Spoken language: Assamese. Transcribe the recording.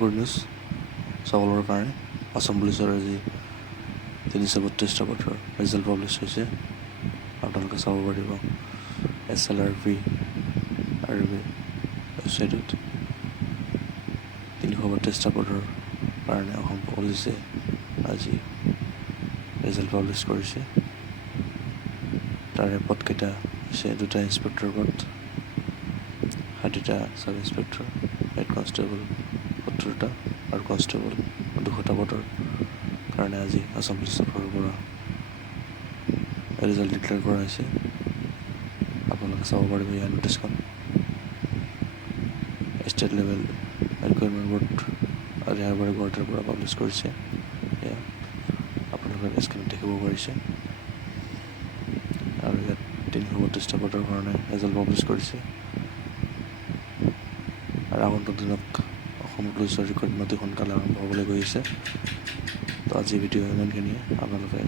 গুড নিউজ সকলৰ কাৰণে আসাম পুলিচৰ আজি 332টা পদৰ ৰিজাল্ট পাব্লিছ হৈছে। আপোনালোকে চাব পাৰিব SLRV RV ৱেবছাইটত। 332টা পদৰ কাৰণে অসম পুলিচে আজি ৰিজাল্ট পাব্লিছ কৰিছে। তাৰে পদকেইটা হৈছে 2টা ইন্সপেক্টৰ পদ, 60টা চাব ইন্সপেক্টৰ, হেড কনষ্টেবল 70টা আৰু কনষ্টেবল 200টা পদৰ কাৰণে আজি আসাম পুলিচৰ ফালৰ পৰা ৰিজাল্ট ডিক্লেয়াৰ কৰা হৈছে। আপোনালোকে চাব পাৰিব ইয়াৰ নটিছখন। ষ্টেট লেভেল ৰিক্ৰুইটমেণ্ট বৰ্ড ৰেহাৰবাৰী গুৱাহাটীৰ পৰা পাব্লিছ কৰিছে। এয়া আপোনালোকে স্ক্ৰীণত দেখিব পাৰিছে। আৰু ইয়াত 332টা পদৰ কাৰণে ৰিজাল্ট পাব্লিছ কৰিছে। আৰু আগন্তুক দিনত অসম পুলিচৰ ৰিক্ৰুইটমেণ্ট অতি সোনকালে আৰম্ভ হ'বলৈ গৈ আছে। তো আজি ভিডিঅ' ইমানখিনিয়ে। আপোনালোকে